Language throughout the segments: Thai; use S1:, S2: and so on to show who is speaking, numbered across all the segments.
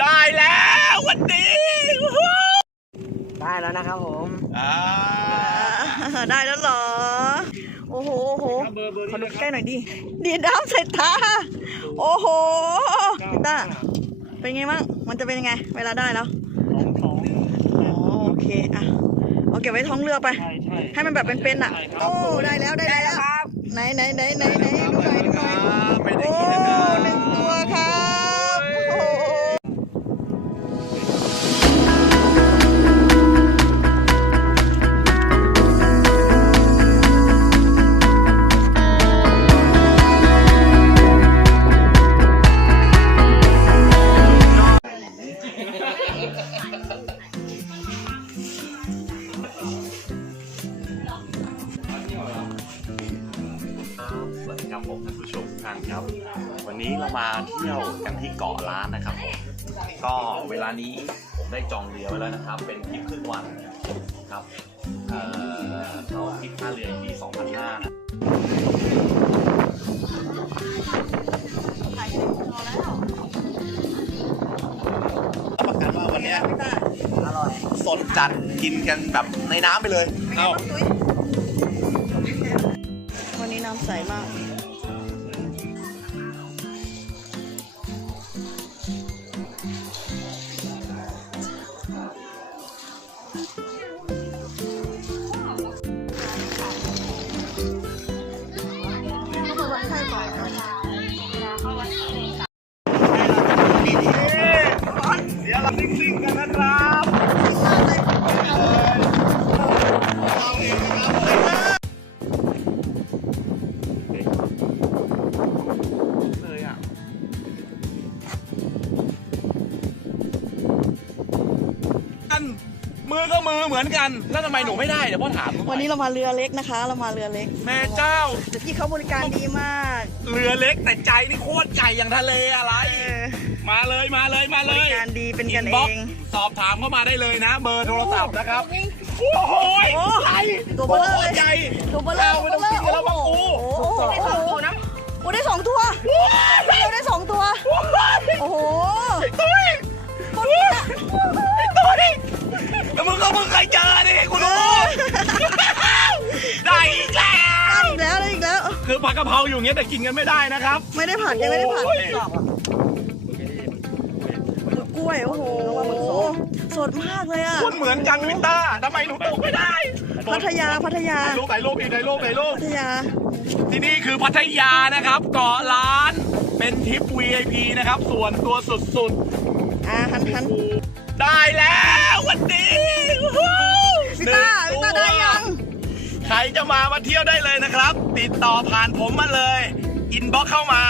S1: ได้แล้ววันนี้วู้ฮู้
S2: ได้แล้วนะครับผม
S1: อ่า
S3: อ่าได้แล้วเหรอ โอ้โหโอ้โหขอดูใกล้หน่อยดิดีดน้ำใส่ตาโอ้โหพี่ต้าเป็นไงบ้างมันจะเป็นยังไง เวลาได้แล้วอ๋อโอเคอะเอาเก็บไว้ท้องเรือไป ให้มันแบบเป็นๆอะโอ้ได้แล้วได้แล้วไหนไหนไหนไหนไหนดูหน่อยา
S1: นครับ วันนี้เรามาเที่ยวกันที่เกาะล้านนะครับ ก็เวลานี้ผมได้จองเรือไว้แล้วนะครับ เป็นทริปครึ่งวันครับเอ่อเราทริปท่าเรือที่2,500นะรับประกันว่าวันเนี้ย
S3: พี่ต้า
S2: อร่อย
S1: สดจัดกินกันแบบในน้ำไปเลย เอา
S3: วันนี้น้ำใสมาก
S1: มือก็มือเหมือนกัน แล้วทำไมหนูไม่ได้เดี๋ยวพ่อถามหอย
S3: วันนี้เรามาเรือเล็กนะคะ เรามาเรือเล็ก
S1: แม่เจ้า
S3: แต่ที่เขาบริการดีมาก
S1: เรือเล็กแต่ใจนี่โคตรใหญ่อย่างทะเลอะไร
S3: เออ
S1: มาเลยมาเลยมา
S3: บ
S1: เลย
S3: ริการดีเป็นกัน
S1: อิ
S3: เอ
S1: บ็ก
S3: ง
S1: สอบถามเข้ามาได้เลยนะ เบอร์โทรศัพท์นะครับ โอ้โห
S3: โอ้
S1: ใหญ่
S3: ตัวเบลอเลย
S1: ใหญ่
S3: ตัวเบลอา
S1: ไม่ต้องกินกันแล้วมั้งกู
S3: โอ้โห คือ
S1: ผักกะเพราอยู่อย่างเงี้ยแต่กินกันไม่ได้นะครับ
S3: ไม่ได้ผัดยังไม่ได้ผัด
S1: โอ้ย
S3: กล้วยโอ้โหสดมากเลยอะ
S1: คนเหมือนกันวินต้าทำไมหนูตกไม่ได้
S3: พัทยาพัทยา
S1: ถ่ายรูปถ่ายรูปพี่ถ่ายรูปถ่ายรูป
S3: พัทยา
S1: ที่นี่คือพัทยานะครับ เกาะล้านเป็นทริป VIP นะครับ ส่วนตัวสุด
S3: อ่าหันหัน
S1: ๆได้แล้ววันนี้วู้ฮู้
S3: พี่ต้า
S1: หนึ่
S3: พี่ต้าได้ยัง
S1: ใครจะมามาเที่ยวได้เลยนะครับ ติดต่อผ่านผมมาเลย อินบ็อกเข้ามา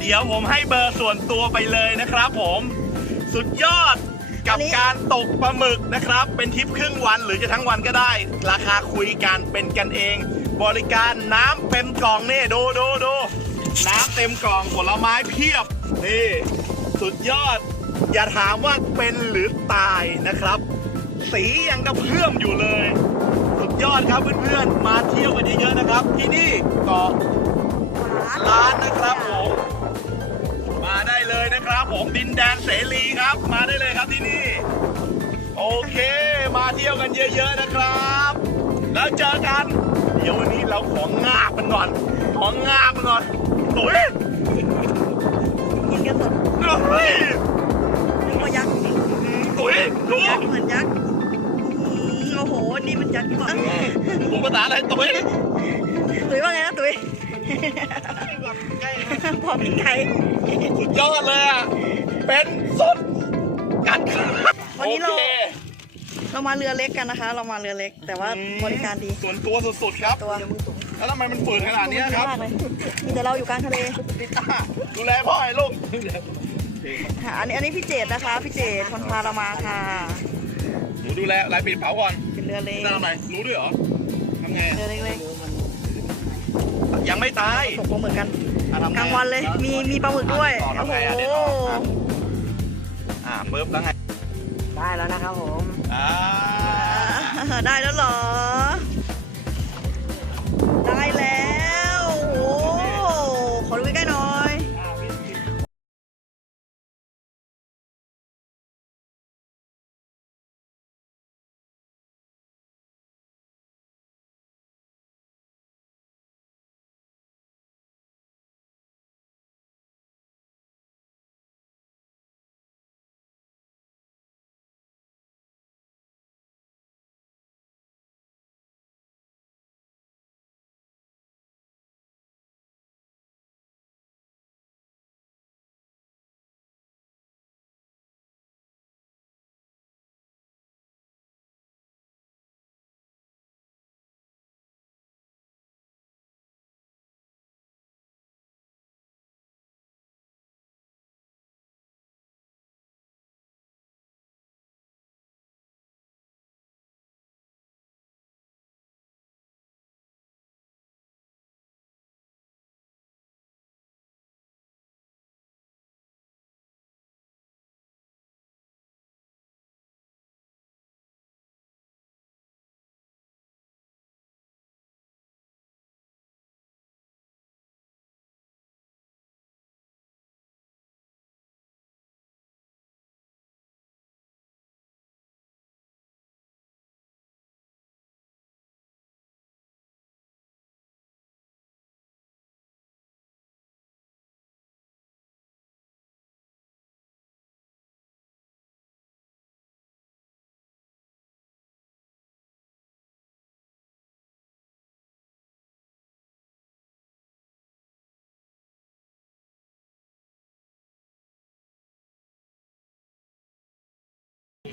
S1: เดี๋ยวผมให้เบอร์ส่วนตัวไปเลยนะครับผม สุดยอดกับ
S3: นน
S1: การตกปลาหมึกนะครับ เป็นทริปครึ่งวันหรือจะทั้งวันก็ได้ ราคาคุยกันเป็นกันเอง บริการน้ำเต็มกล่องนี่ดูดูดูน้ำเต็มกล่องผลไม้เพียบนี่สุดยอด อย่าถามว่าเป็นหรือตายนะครับ สียังกระเพื่อมอยู่เลย ยอดครับเพื่อนๆ มาเที่ยวกันเยอะๆนะครับ ที่นี่เกาะล้านนะครับผมมาได้เลยนะครับ ผมดินแดนเสรีครับ มาได้เลยครับที่นี่ โอเค มาเที่ยวกันเยอะ ๆนะครับ แล้วเจอกัน เดี๋ยววันนี้เราของงาบมันก่อนของงาบมันก่อนโอ้ย
S3: กินกันสด นี่มันยักษ์ที่บอก
S1: ผมภาษาอะไรตุ้ย
S3: ตุ๋ยว่าไงนะตุ๋ยพอพี่ไก่
S1: สุดยอดเลยอะ เป็นสดกัดขาด
S3: วันนี้เรา
S1: โอค
S3: เรามาเรือเล็กกันนะคะ เรามาเรือเล็ก แต่ว่าบริการดี
S1: ส่วนตัวสุดๆครับ
S3: ตัว
S1: แล้วทำไมมันฝืนขนาดนี้ครับ
S3: มากเลยมีแต่เราอยู่กลางทะเล
S1: พี่ต้าดูแลพ่อไอ้ลูก
S3: ค่ะอันนี้อันนี้พี่เจดนะคะ พี่เจดคนพาเรามาค่ะ
S1: หนูดูแลลายปิดเผาก่อน
S3: เป็นเรือเล็ก
S1: พี่ต้าทำไมรู้ด้วยเหรอทำไงอะ
S3: เรือเล็ก
S1: ยังไม่ตาย
S3: ๆตกปลาหมึกกัน
S1: อะทำไก
S3: ลางวันเลยมีมีปลาหมึกด้วย
S1: ต่อ
S3: โอ้
S1: ทำ
S3: โห
S1: ไงอะเด็ดออกอะอ่าปึ๊บแล้วไง
S2: ได้แล้วนะครับผม
S1: อ่า
S3: ได้แล้วเหรอ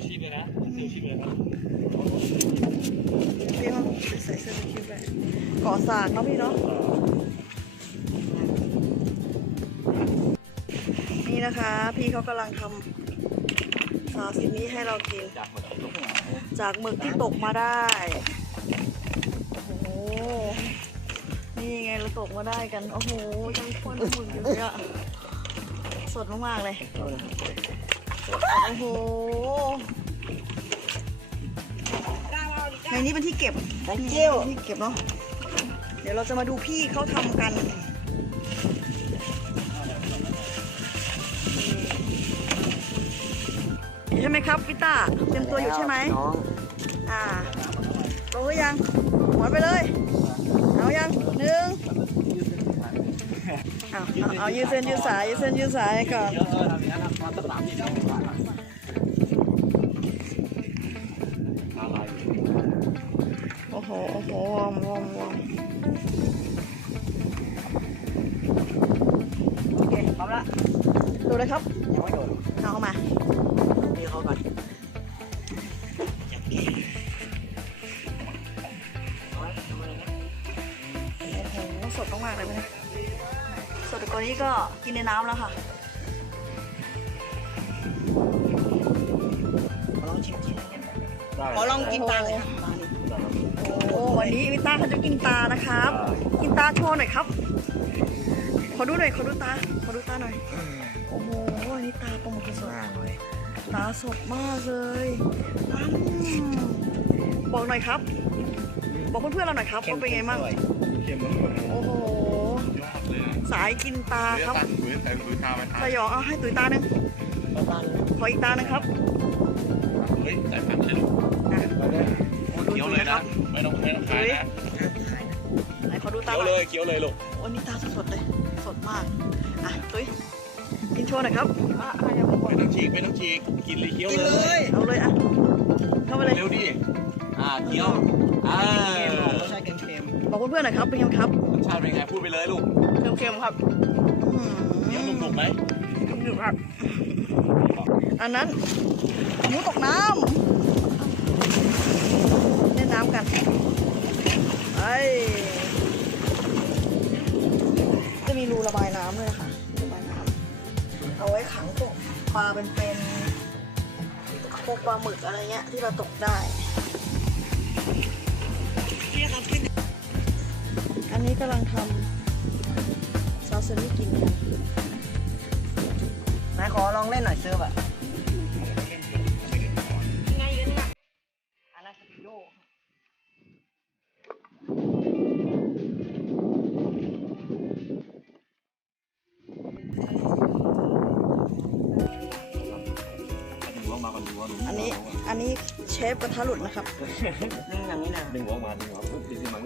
S1: ชีพเลยนะเซลชีพเลยครับ
S3: พี่เขาใส่เสื้อชูชีพเลยก่อสากเนาะพี่เนาะนี่นะคะ พี่เขากำลังทำซาซิมิให้เรากิน
S1: จากหมึก
S3: ที่ตกมาได้โอ้โหนี่ไงเราตกมาได้กัน โอ้โหยังควนหมึกอยู่เลยอะสดมากๆเลย โอ้โห ในนี้เป็นที่เก็บ
S2: Thank you
S3: ที่เก็บเนาะ เดี๋ยวเราจะมาดูพี่เขาทำกันใช่ไหมครับพี่ต้าเตรียมตัวอยู่ใช่ไหม
S2: น้อง
S3: อ่าลงหรือยังหมอนไปเลย เอายังหนึ่ง เอาเอาเอายืดเส้นยืดสายยืดเส้นยืดสายก่อน โอ้โห โอ้โหวอมวอมวอมโอเคพร้อมละดูเลยครับ ในน้ำแล้วค่ะ
S2: ขอลองชิมกิน
S1: ขอลองกิน
S3: ตาเลยค่ะโอ้วันนี้วิต้าเขาจะกินตานะครับ กินตาโชว์หน่อยครับ ขอดูหน่อยขอดูตาขอดูตาหน่อยโอ้โหวันนี้ตาปลาหมึกสด
S2: มากเลย
S3: ตาสดมากเลยอืมบอกหน่อยครับ บอกเพื่อนๆเราหน่อยครับว่าเป็นไงบ้าง
S1: เค็มมาก
S3: โอ้โห
S1: ยอดเลย
S3: สายกินตาครับ
S1: ตัดมือใส่มือทาไปทา
S3: สยองเอาให้ตุ๋ยตาหนึ่ง
S2: ประมาณ
S3: ขออีกตาหนึ่งครับ
S1: เฮ้ยใส่ผักใช่ลูก
S3: อะ
S1: เคี้ยวเลยนะไม่ต้องไม่ต้องคายนะ
S3: ไหนขอดูตา
S1: เคี้ยว
S3: ห
S1: เล
S3: น่อย
S1: ยเคี้ยวเลยลูก
S3: วันนี้ตาสดๆเลยสดมากอะตุ๋ยกินโชว์หน่อยครับอะอะอย่าบอก
S1: ไม่ต้องฉีกไม่ต้องฉีกกินเลยเคี้ยวเลย
S3: เอาเลยอะเข้าไปเลย
S1: เร็วดิอ่าเคี้ยวอ่าร
S2: สชาติเค็ม
S3: บอกเพื่อนๆหน่อยครับเป็นไงครับ
S1: รสชาติเป็นไงพูดไปเลยลูก
S3: เค็มๆครับอืม
S1: เคี้ยวหนุกๆไหม
S3: หนึบๆครับอันนั้นหมูตกน้ำเล่นน้ำกันไอ้จะมีรูระบายน้ำเลยนะคะระบายน้ำเอาไว้ขังพวกปลาเป็นๆพวกปลาหมึกอะไรเงี้ยที่เราตกได้อันนี้กำลังทำ ซาซิมิกินกัน
S2: นายขอลองเล่นหน่อยเซิร์ฟอะ
S3: อานาคาปิโยอันนี้อันนี้เชฟกระทะหลุดนะครับ
S2: นึ่งอย่างนี้นะ
S1: ดึงหัวมาดึงหัวปุ๊บดึงมัน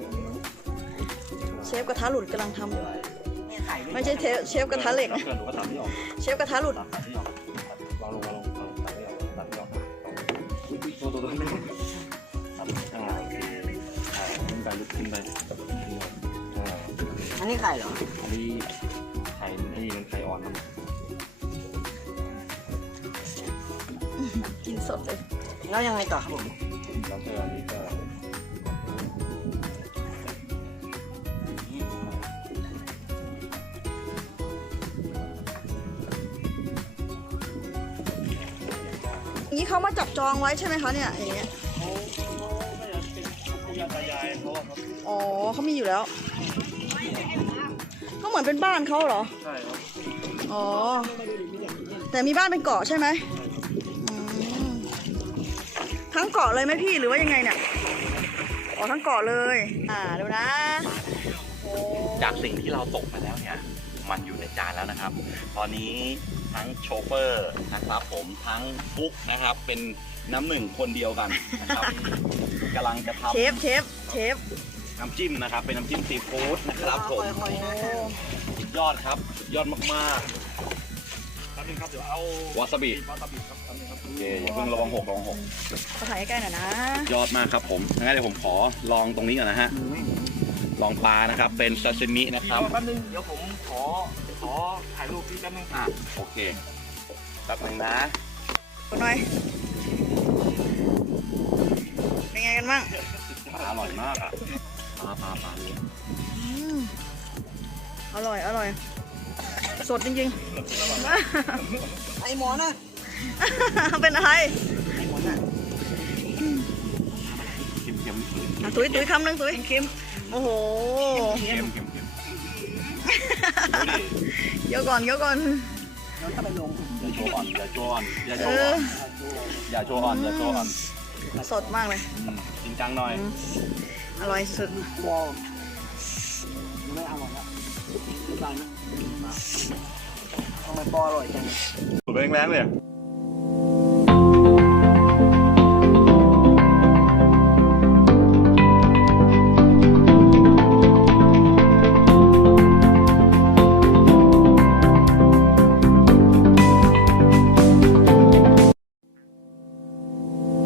S3: เชฟกระทะหลุดกำลังทำอยู่
S2: นี่ ไม่
S3: ใช่เชฟเชฟกระทะเหล็กนะ
S1: เกิดหนูก็ตัดไม่ออก
S3: เชฟกระทะหลุด
S1: ตัดไม่ออกลองลงมาลงตัดไม่ออกตัดไม่ออกตัวตัวตัวนี้อ่าโอเคอ่าขึ้นไปลุกขึ้นไปอ่า
S2: อันนี้ไข่เหรอ
S1: อันนี้ไข่ไอ้นี่มันไข่อ่อนครับ
S3: กินสดเลย
S2: แล้วยังไงต่อครับผม
S1: แล้วก็อันนี้ก็
S3: เขามาจับจองไว้ใช่ไหมคะเนี่ยอย่างเงี้ยอ๋อเขามีอยู่แล้ว ก็เหมือนเป็นบ้านเขาเหรอ
S1: ใช่ครับ
S3: อ๋อ แต่มีบ้านเป็นเกาะใช่ไหมทั้งเกาะเลยไหมพี่หรือว่ายังไงเนี่ย อ๋อทั้งเกาะเลย อ่าดูนะ
S1: จากสิ่งที่เราตกมาแล้วเนี่ย มันอยู่ในจานแล้วนะครับ ตอนนี้ทั้งโชเฟอร์นะครับผมทั้งฟุกนะครับ เป็นน้ำหนึ่งคนเดียวกันนะครับกำลังจะท
S3: เชฟเชฟเชฟำ
S1: น้ำจิ้มนะครับ เป็นน้ำจิ้มซีฟู้ดนะครับผม
S2: ค่อยๆนะ
S1: สุดยอดครับสุดยอดมากๆครับนึงครับเดี๋ยวเอาวาซาบิวาซาบิครับโอเคอย่าเพิ่งระวังหกระวังหก
S3: ขอถ่ายใกล้ๆหน่อยนะ
S1: ยอดมากครับผมงั้นเดี๋ยวผมขอลองตรงนี้ก่อนนะฮะ ลองปลานะครับ เป็นซาซิมินะครับ
S4: แป๊บนึงเดี๋ยวผมขอขอถ่ายรูปพี่แป๊บนึง
S1: อะโอเคแป๊บหนึงนะ
S3: กดหน่อยเป็นไงกันบ้าง
S4: อร่อยมากอะปลาปลาปลา
S3: อืมอร่อยอร่อย สดจริง
S2: ไอหมอนะ
S3: ๆเป็นอะไร
S2: ไอหมอน่ะ
S4: เค็มเค็ม
S3: อะตุ้ยตุ้ยคำหนึ่งตุ้ยเค็ม โอ้โห
S4: เค็มเค็มเค็ม
S3: เดี๋ยวก่อนเดี๋ยวก่อน
S2: ย้อนกลับไปลง
S4: อย่าโชว์อ่อนอย่าโชว์อ่อนอย่าโช
S3: เอ
S4: ว์อ่
S3: อ
S4: อนอย่าโชว์อ่อนอย่าโชว์อ่อน
S3: สดมากเลย
S4: อืมจริงจังหน่อย
S3: อืมอร่อยสุด
S2: วอลไม่เอาหมดละดูตอนนะทำไมปออร่อยจัง
S4: สูดไปแรงๆเลย